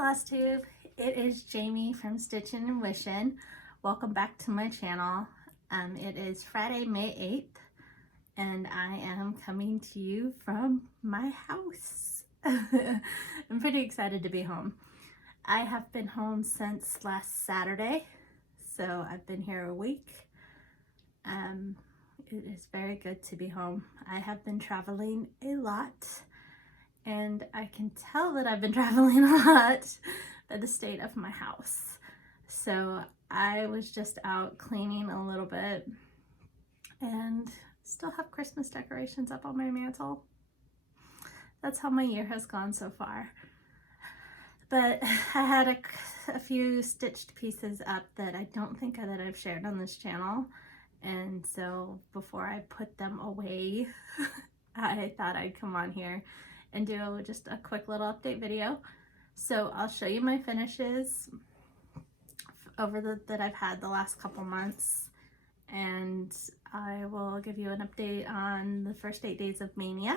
Flosstube, it is Jamie from Stitching and Wishing. Welcome back to my channel. It is Friday, May 8th, and I am coming to you from my house. I'm pretty excited to be home. I have been home since last Saturday, so I've been here a week. It is very good to be home. I have been traveling a lot, and I can tell that I've been traveling a lot by the state of my house. So I was just out cleaning a little bit and still have Christmas decorations up on my mantle. That's how my year has gone so far. But I had a few stitched pieces up that I don't think that I've shared on this channel. And so before I put them away, I thought I'd come on here and do just a quick little update video. So I'll show you my finishes that I've had the last couple months, and I will give you an update on the first 8 days of Mania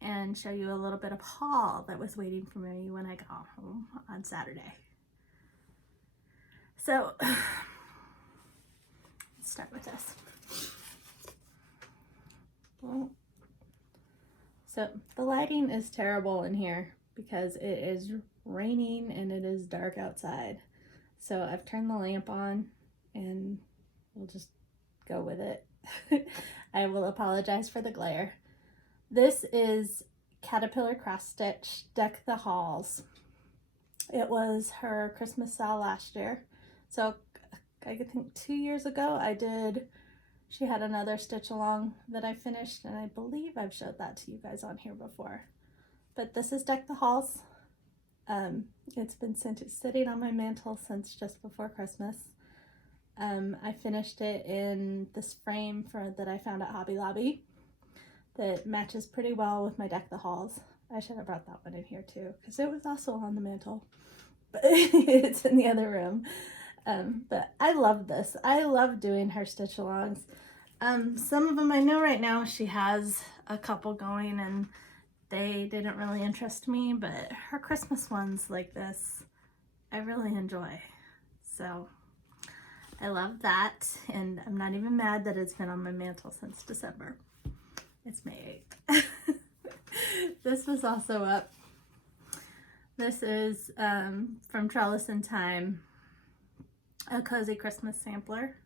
and show you a little bit of haul that was waiting for me when I got home on Saturday. So let's start with this. So the lighting is terrible in here because it is raining and it is dark outside. So I've turned the lamp on and we'll just go with it. I will apologize for the glare. This is Caterpillar Cross Stitch Deck the Halls. It was her Christmas sale last year. So I think 2 years ago she had another stitch along that I finished, and I believe I've showed that to you guys on here before. But this is Deck the Halls. It's been sitting on my mantle since just before Christmas. I finished it in this frame that I found at Hobby Lobby that matches pretty well with my Deck the Halls. I should have brought that one in here too, because it was also on the mantle, but it's in the other room. But I love this. I love doing her stitch alongs. Some of them I know right now she has a couple going and they didn't really interest me, but her Christmas ones like this I really enjoy. So I love that, and I'm not even mad that it's been on my mantle since December. It's May 8th. This was also up. This is from Trellis in Time, a cozy Christmas sampler.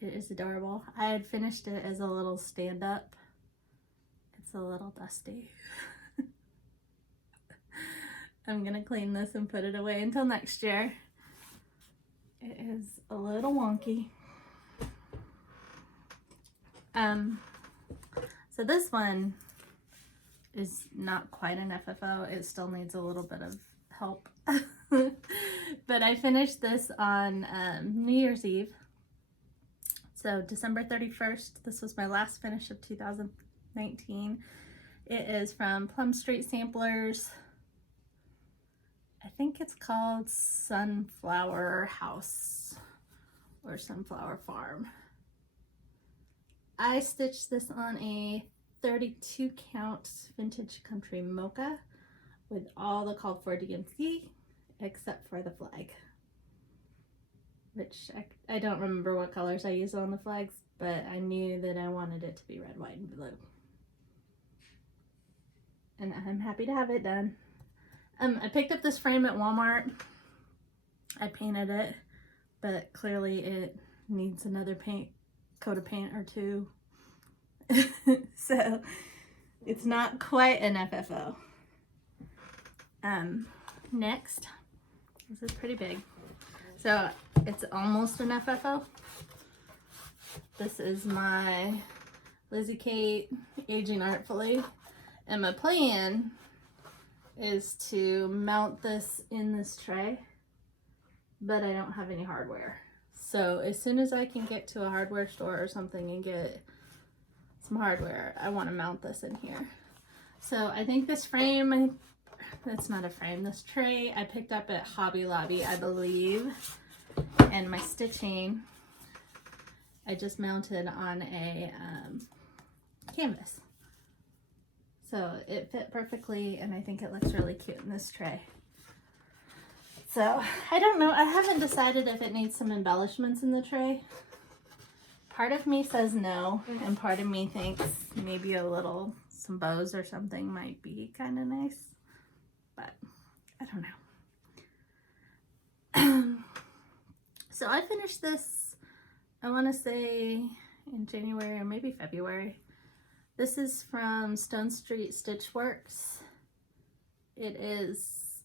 It is adorable. I had finished it as a little stand-up. It's a little dusty. I'm gonna clean this and put it away until next year. It is a little wonky. So this one is not quite an FFO. It still needs a little bit of help. But I finished this on New Year's Eve. So December 31st, this was my last finish of 2019. It is from Plum Street Samplers. I think it's called Sunflower House or Sunflower Farm. I stitched this on a 32 count vintage country mocha with all the called for DMC except for the flag, which I don't remember what colors I used on the flags, but I knew that I wanted it to be red, white, and blue. And I'm happy to have it done. I picked up this frame at Walmart. I painted it, but clearly it needs another coat of paint or two. So it's not quite an FFO. Next, this is pretty big. So it's almost an FFO. This is my Lizzie Kate Aging Artfully, and my plan is to mount this in this tray, but I don't have any hardware. So as soon as I can get to a hardware store or something and get some hardware, I want to mount this in here. So I think this frame, that's not a frame, this tray I picked up at Hobby Lobby, I believe. And my stitching, I just mounted on a canvas. So it fit perfectly, and I think it looks really cute in this tray. So I don't know, I haven't decided if it needs some embellishments in the tray. Part of me says no, and part of me thinks maybe some bows or something might be kind of nice, but I don't know. So I finished this, I want to say in January or maybe February. This is from Stone Street Stitch Works. It is,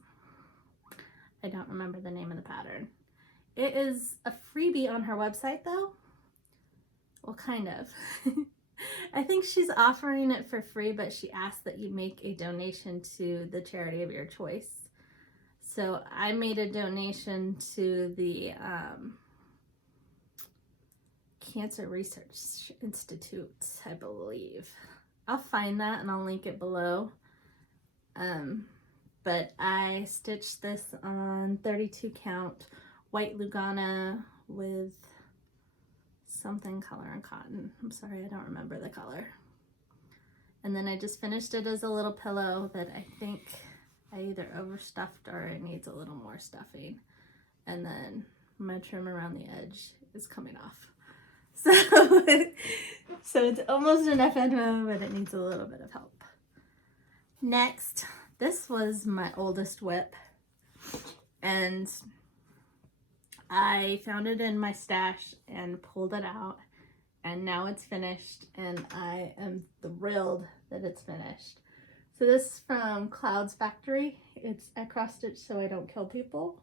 I don't remember the name of the pattern. It is a freebie on her website though. Well, kind of. I think she's offering it for free, but she asked that you make a donation to the charity of your choice. So I made a donation to the Cancer Research Institute, I believe. I'll find that and I'll link it below. But I stitched this on 32 count white Lugana with something color and cotton. I'm sorry, I don't remember the color. And then I just finished it as a little pillow that I think I either overstuffed or it needs a little more stuffing. And then my trim around the edge is coming off. So, so it's almost enough Edmo, but it needs a little bit of help. Next, this was my oldest whip, and I found it in my stash and pulled it out, and now it's finished, and I am thrilled that it's finished. So this is from Cloud's Factory. It's a cross stitch so I don't kill people.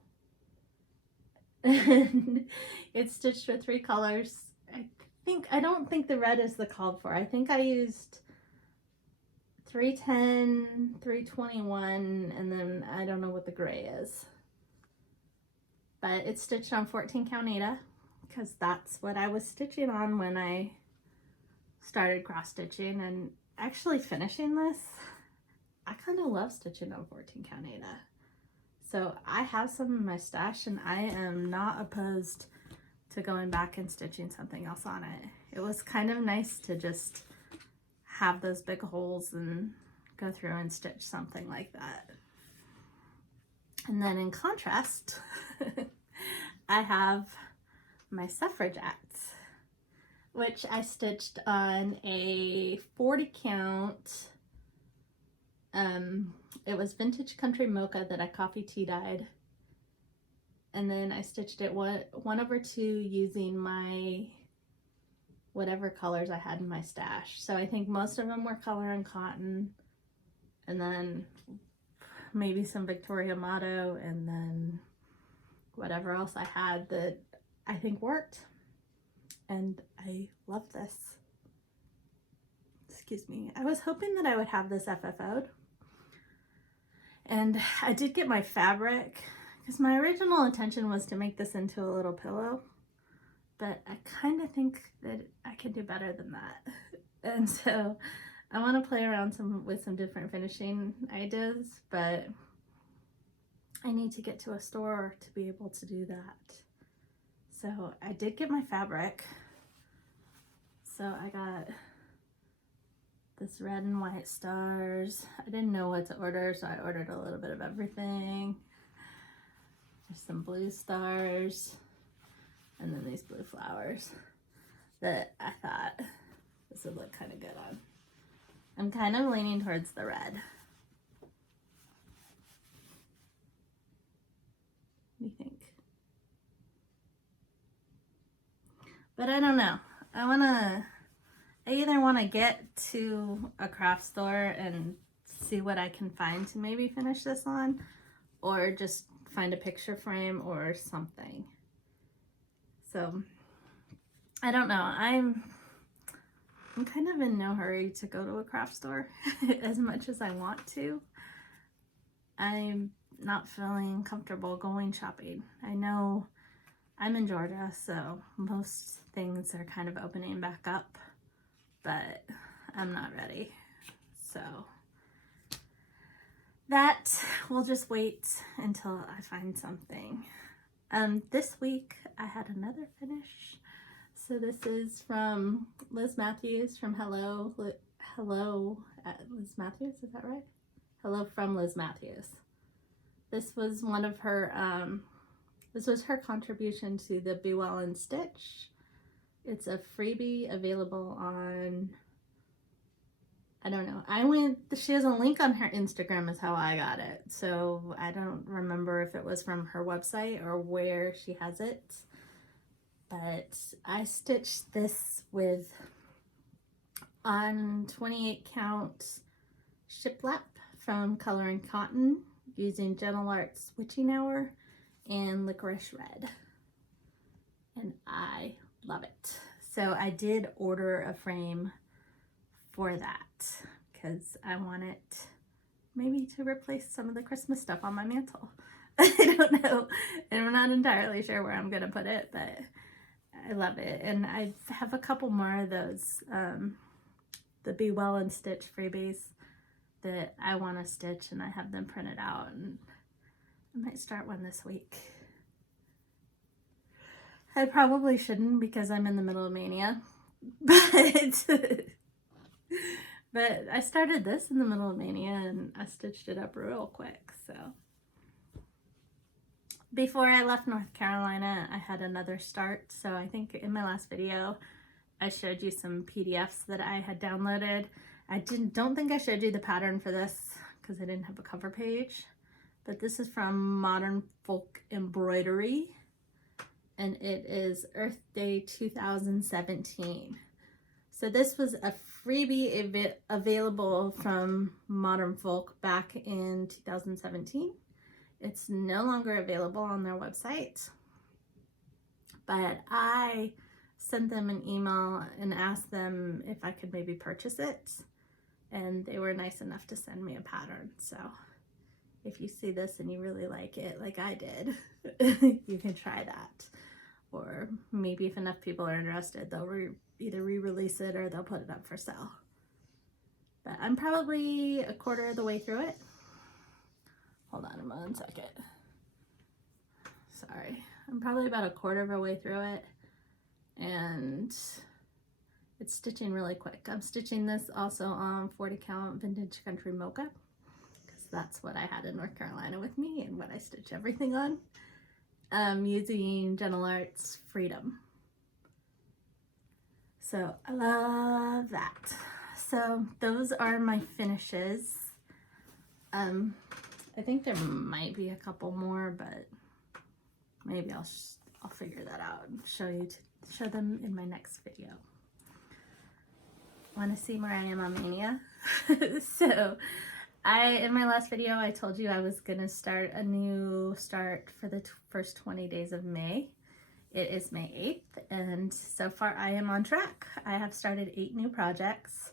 And it's stitched with 3 colors. I don't think the red is the called for. I think I used 310, 321, and then I don't know what the gray is. But it's stitched on 14 count Aida because that's what I was stitching on when I started cross stitching. And actually finishing this, I kind of love stitching on 14 count Aida. So I have some in my stash, and I am not opposed to going back and stitching something else on it. It was kind of nice to just have those big holes and go through and stitch something like that. And then in contrast, I have my suffrageact, which I stitched on a 40 count. It was vintage country mocha that I coffee tea dyed. And then I stitched it 1/2 using my whatever colors I had in my stash. So I think most of them were color and cotton, and then maybe some Victoria Motto, and then whatever else I had that I think worked. And I love this. Excuse me. I was hoping that I would have this FFO'd. And I did get my fabric, because my original intention was to make this into a little pillow, but I kind of think that I can do better than that. And so I want to play around with some different finishing ideas, but I need to get to a store to be able to do that. So I did get my fabric. So I got this red and white stars. I didn't know what to order, so I ordered a little bit of everything. There's some blue stars, and then these blue flowers that I thought this would look kind of good on. I'm kind of leaning towards the red. What do you think? But I don't know. I either want to get to a craft store and see what I can find to maybe finish this on, or just find a picture frame or something. So I don't know. I'm kind of in no hurry to go to a craft store as much as I want to. I'm not feeling comfortable going shopping. I know I'm in Georgia, so most things are kind of opening back up, but I'm not ready. So that will just wait until I find something. This week I had another finish. So this is from Liz Matthews from Hello Hello at Liz Matthews, is that right? Hello from Liz Matthews. This was one of her, this was her contribution to the Be Well and Stitch. It's a freebie available on, I don't know. She has a link on her Instagram is how I got it. So I don't remember if it was from her website or where she has it. But I stitched this with on 28 count shiplap from Color and Cotton using Gentle Arts Witching Hour and Licorice Red. And I love it. So I did order a frame for that because I want it maybe to replace some of the Christmas stuff on my mantle. I don't know, and I'm not entirely sure where I'm gonna put it, but I love it. And I have a couple more of those the Be Well and Stitch freebies that I want to stitch, and I have them printed out, and I might start one this week. I probably shouldn't because I'm in the middle of mania, but I started this in the middle of mania and I stitched it up real quick. So before I left North Carolina, I had another start. So I think in my last video I showed you some PDFs that I had downloaded. I don't think I showed you the pattern for this because I didn't have a cover page, but this is from Modern Folk Embroidery, and it is Earth Day 2017. So this was a freebie available from Modern Folk back in 2017. It's no longer available on their website, but I sent them an email and asked them if I could maybe purchase it, and they were nice enough to send me a pattern. So if you see this and you really like it like I did, you can try that. Or maybe if enough people are interested, they'll either re-release it or they'll put it up for sale. But I'm probably a quarter of the way through it. Hold on 1 second. Sorry. I'm probably about a quarter of a way through it, and it's stitching really quick. I'm stitching this also on 40 count vintage country mocha because that's what I had in North Carolina with me and what I stitch everything on. Using Gentle Arts Freedom. So I love that. So those are my finishes. I think there might be a couple more, but maybe I'll figure that out and show them in my next video. Want to see where I am on mania? So in my last video, I told you I was gonna start a new start for the first 20 days of May. It is May 8th, and so far I am on track. I have started 8 new projects,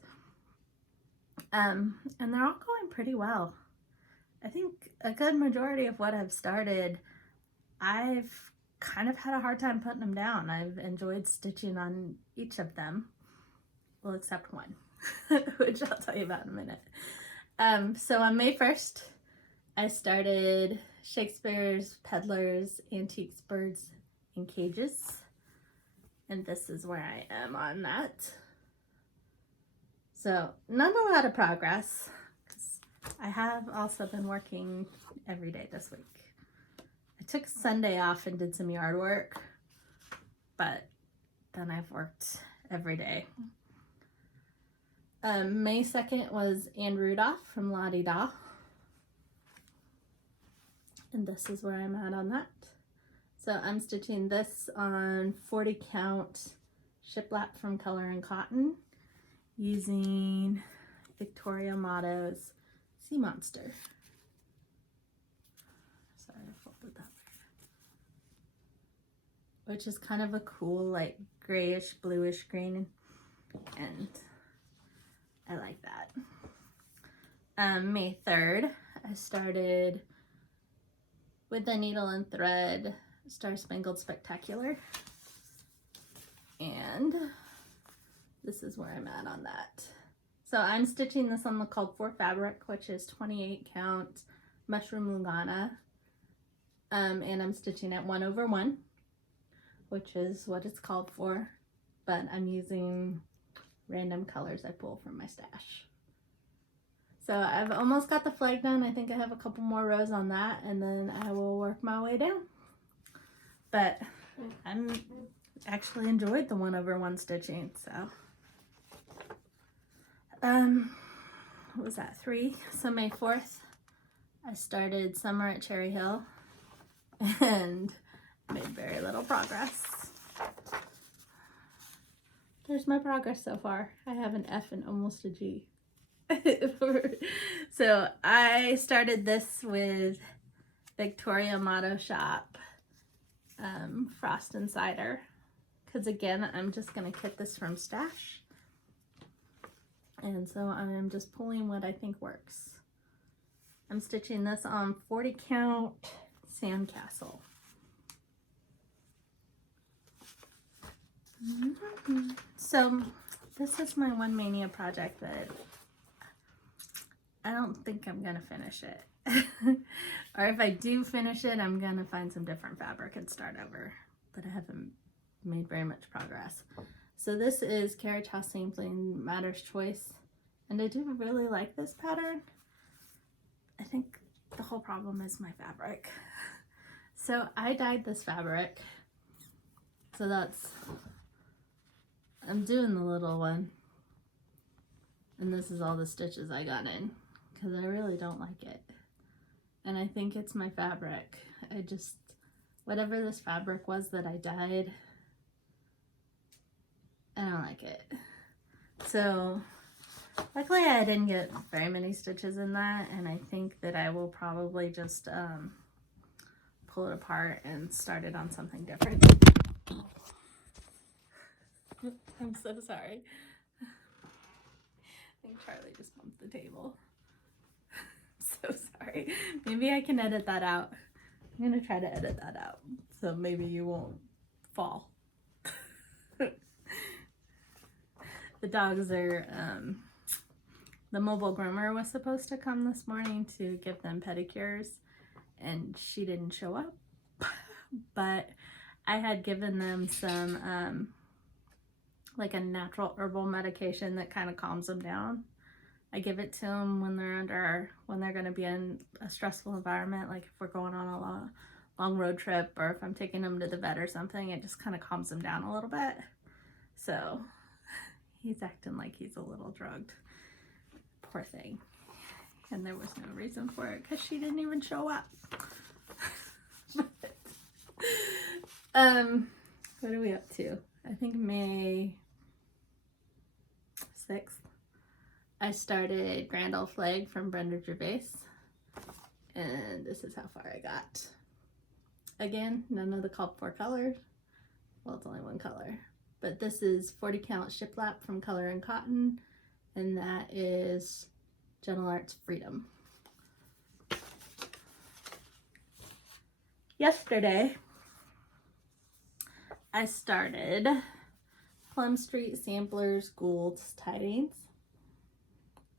and they're all going pretty well. I think a good majority of what I've started, I've kind of had a hard time putting them down. I've enjoyed stitching on each of them, well, except one, which I'll tell you about in a minute. So on May 1st, I started Shakespeare's Peddlers, Antiques, Birds, and Cages. And this is where I am on that. So not a lot of progress, because I have also been working every day this week. I took Sunday off and did some yard work, but then I've worked every day. May 2nd was Anne Rudolph from La Di Da. And this is where I'm at on that. So I'm stitching this on 40 count shiplap from Color and Cotton using Victoria Motto's Sea Monster. Sorry, I folded that. Which is kind of a cool, like, grayish, bluish green, and I like that. May 3rd, I started with the needle and thread Star Spangled Spectacular, and this is where I'm at on that. So I'm stitching this on the called for fabric, which is 28 count Mushroom Lugana, and I'm stitching at 1/1, which is what it's called for, but I'm using random colors I pull from my stash. So I've almost got the flag done. I think I have a couple more rows on that, and then I will work my way down. But I'm actually enjoyed the 1/1 stitching, so what was that, 3? So May 4th I started summer at Cherry Hill and made very little progress. There's my progress so far. I have an F and almost a G. So I started this with Victoria Motto Shop Frost and Cider, because again I'm just going to kit this from stash, and so I'm just pulling what I think works. I'm stitching this on 40 count Sandcastle. So this is my One Mania project that I don't think I'm gonna finish it. Or if I do finish it, I'm gonna find some different fabric and start over, but I haven't made very much progress. So this is Carriage House Sampling Matter's Choice, and I do really like this pattern. I think the whole problem is my fabric. So I dyed this fabric, so I'm doing the little one, and this is all the stitches I got in, because I really don't like it. And I think it's my fabric. Whatever this fabric was that I dyed, I don't like it. So luckily I didn't get very many stitches in that, and I think that I will probably just pull it apart and start it on something different. I'm so sorry. I think Charlie just bumped the table. I'm so sorry. Maybe I can edit that out. I'm gonna try to edit that out, so maybe you won't fall. The dogs are, the mobile groomer was supposed to come this morning to give them pedicures, and she didn't show up. But I had given them some, like a natural herbal medication that kind of calms them down. I give it to them when they're going to be in a stressful environment, like if we're going on a long road trip, or if I'm taking them to the vet or something, it just kind of calms them down a little bit. So he's acting like he's a little drugged. Poor thing. And there was no reason for it, because she didn't even show up. What are we up to? I think May 6th. I started Grand Old Flag from Brenda Gervais, and this is how far I got. Again, none of the called for colors. Well, it's only one color, but this is 40 count shiplap from Color and Cotton, and that is Gentle Arts Freedom. Yesterday I started Plum Street Samplers Gould's Tidings.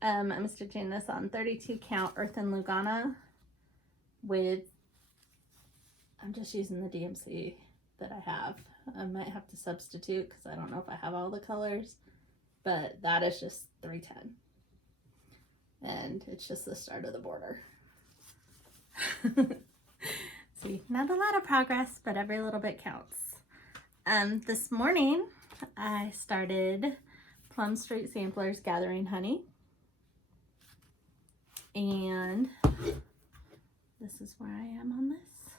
I'm stitching this on 32 count Earthen Lugana with, I'm just using the DMC that I have. I might have to substitute because I don't know if I have all the colors, but that is just 310. And it's just the start of the border. See, not a lot of progress, but every little bit counts. This morning I started Plum Street Samplers Gathering Honey. And this is where I am on this.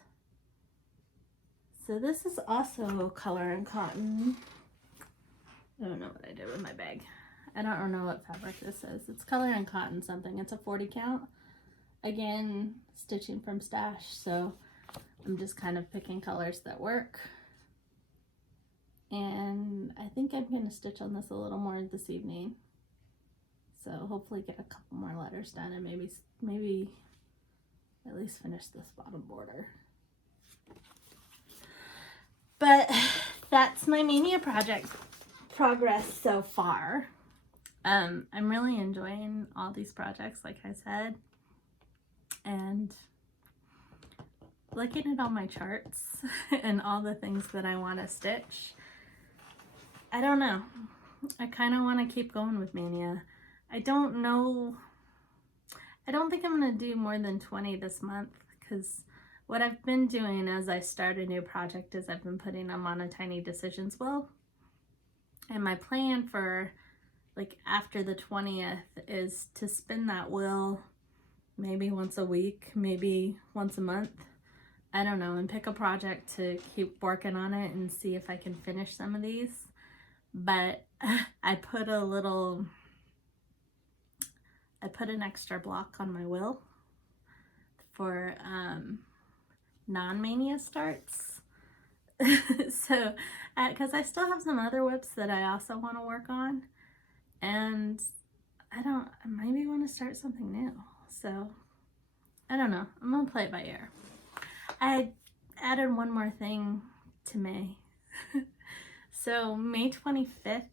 So this is also Color and Cotton. I don't know what I did with my bag. I don't know what fabric this is. It's Color and Cotton something. It's a 40 count. Again, stitching from stash, so I'm just kind of picking colors that work. And I think I'm going to stitch on this a little more this evening. So hopefully get a couple more letters done, and maybe at least finish this bottom border. But that's my Mania project progress so far. I'm really enjoying all these projects, like I said, and looking at all my charts and all the things that I want to stitch. I don't know. I kind of want to keep going with Mania. I don't know. I don't think I'm going to do more than 20 this month, because what I've been doing as I start a new project is I've been putting them on a tiny decisions wheel. And my plan for like after the 20th is to spin that wheel maybe once a week, maybe once a month. I don't know, and pick a project to keep working on it and see if I can finish some of these. But I put an extra block on my wheel for non-mania starts. So, because I still have some other whips that I also want to work on, and I maybe want to start something new. So, I don't know. I'm gonna play it by ear. I added one more thing to May. So May 25th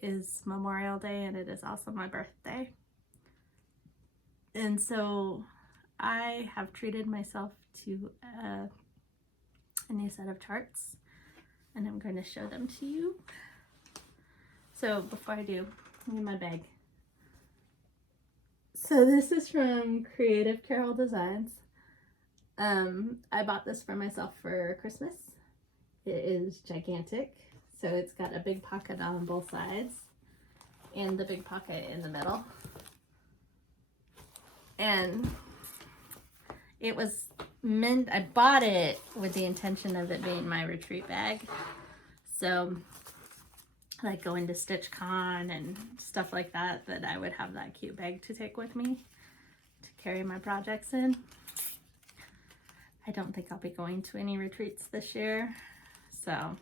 is Memorial Day, and it is also my birthday. And so I have treated myself to a new set of charts, and I'm going to show them to you. So before I do, look at my bag. So this is from Creative Carol Designs. I bought this for myself for Christmas. It is gigantic. So it's got a big pocket on both sides and the big pocket in the middle. And it was meant, I bought it with the intention of it being my retreat bag. So like going to StitchCon and stuff like that, that I would have that cute bag to take with me to carry my projects in. I don't think I'll be going to any retreats this year, so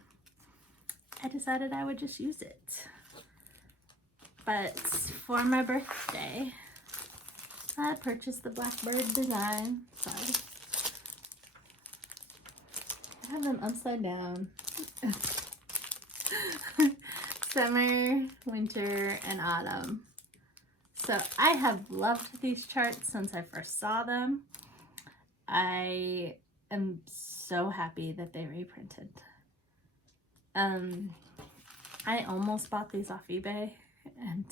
I decided I would just use it. But for my birthday, I purchased the Blackbird design. Sorry. I have them upside down. Summer, winter, and autumn. So I have loved these charts since I first saw them. I am so happy that they reprinted. I almost bought these off eBay, and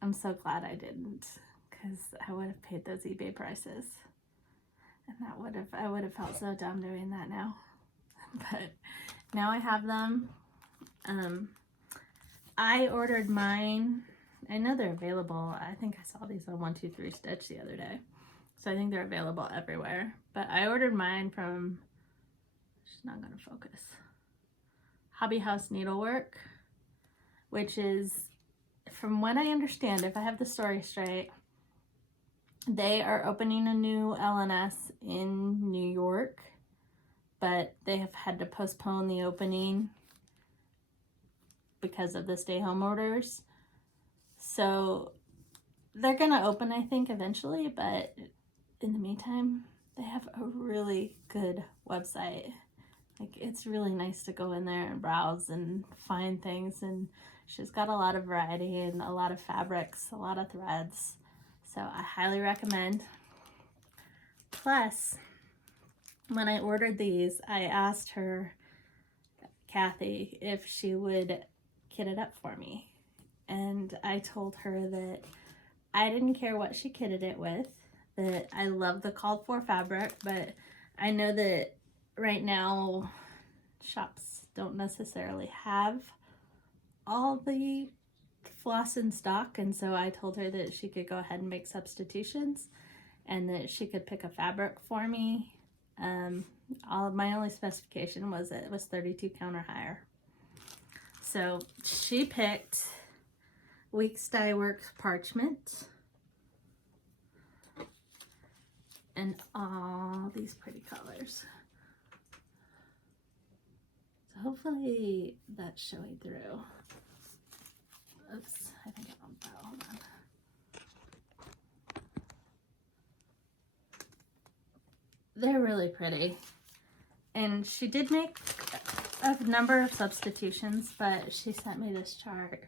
I'm so glad I didn't, because I would have paid those eBay prices, and I would have felt so dumb doing that now. But now I have them. I ordered mine. I know they're available. I think I saw these on 123 Stitch the other day. So I think they're available everywhere. But I ordered mine from, she's not going to focus, Hobby House Needlework, which is, from what I understand, if I have the story straight, they are opening a new LNS in New York, but they have had to postpone the opening because of the stay-home orders. So they're going to open, I think, eventually, but in the meantime, they have a really good website. Like, it's really nice to go in there and browse and find things, and she's got a lot of variety and a lot of fabrics, a lot of threads. So I highly recommend. Plus, when I ordered these, I asked her, Kathy, if she would kit it up for me. And I told her that I didn't care what she kitted it with, that I love the called for fabric, but I know that right now shops don't necessarily have all the floss in stock, and so I told her that she could go ahead and make substitutions and that she could pick a fabric for me. My only specification was that it was 32 count or higher. So she picked Weeks Dye Works Parchment and all these pretty colors. So hopefully that's showing through. Oops, I think I don't know. Hold on. They're really pretty. And she did make a number of substitutions, but she sent me this chart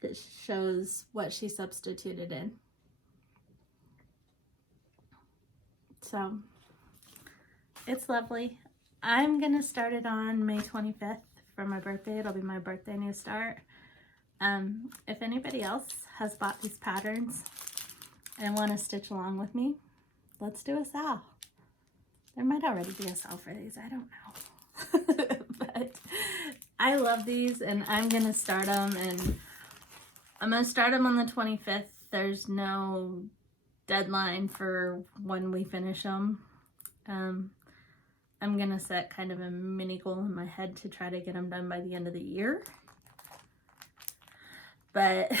that shows what she substituted in. So it's lovely. I'm gonna start it on May 25th for my birthday. It'll be my birthday new start. If anybody else has bought these patterns and want to stitch along with me, let's do a SAL. There might already be a SAL for these, I don't know. But I love these, and I'm going to start them, and I'm going to start them on the 25th. There's no deadline for when we finish them. I'm going to set kind of a mini goal in my head to try to get them done by the end of the year. But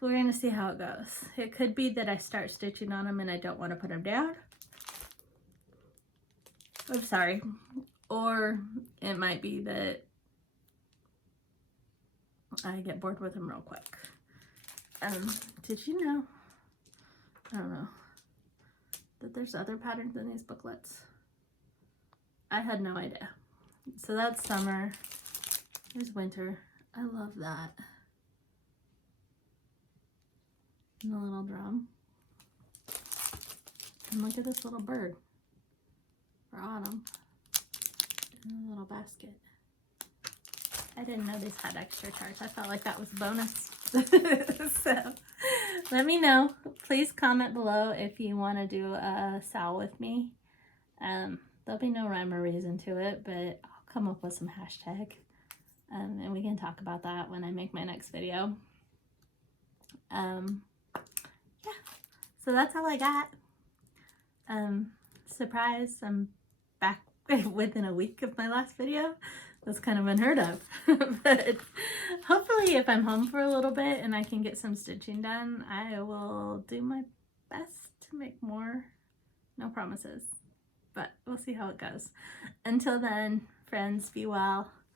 we're going to see how it goes. It could be that I start stitching on them and I don't want to put them down. I'm sorry. Or it might be that I get bored with them real quick. Did you know, I don't know, that there's other patterns in these booklets? I had no idea. So that's summer. Here's winter. I love that. And the little drum. And look at this little bird for autumn. And a little basket. I didn't know these had extra charts. I felt like that was a bonus. So let me know. Please comment below if you want to do a SAL with me. There'll be no rhyme or reason to it, but I'll come up with some hashtag. And we can talk about that when I make my next video. Yeah, so that's all I got. Surprise, I'm back within a week of my last video. That's kind of unheard of. But hopefully if I'm home for a little bit and I can get some stitching done, I will do my best to make more. No promises, but we'll see how it goes. Until then, friends, be well.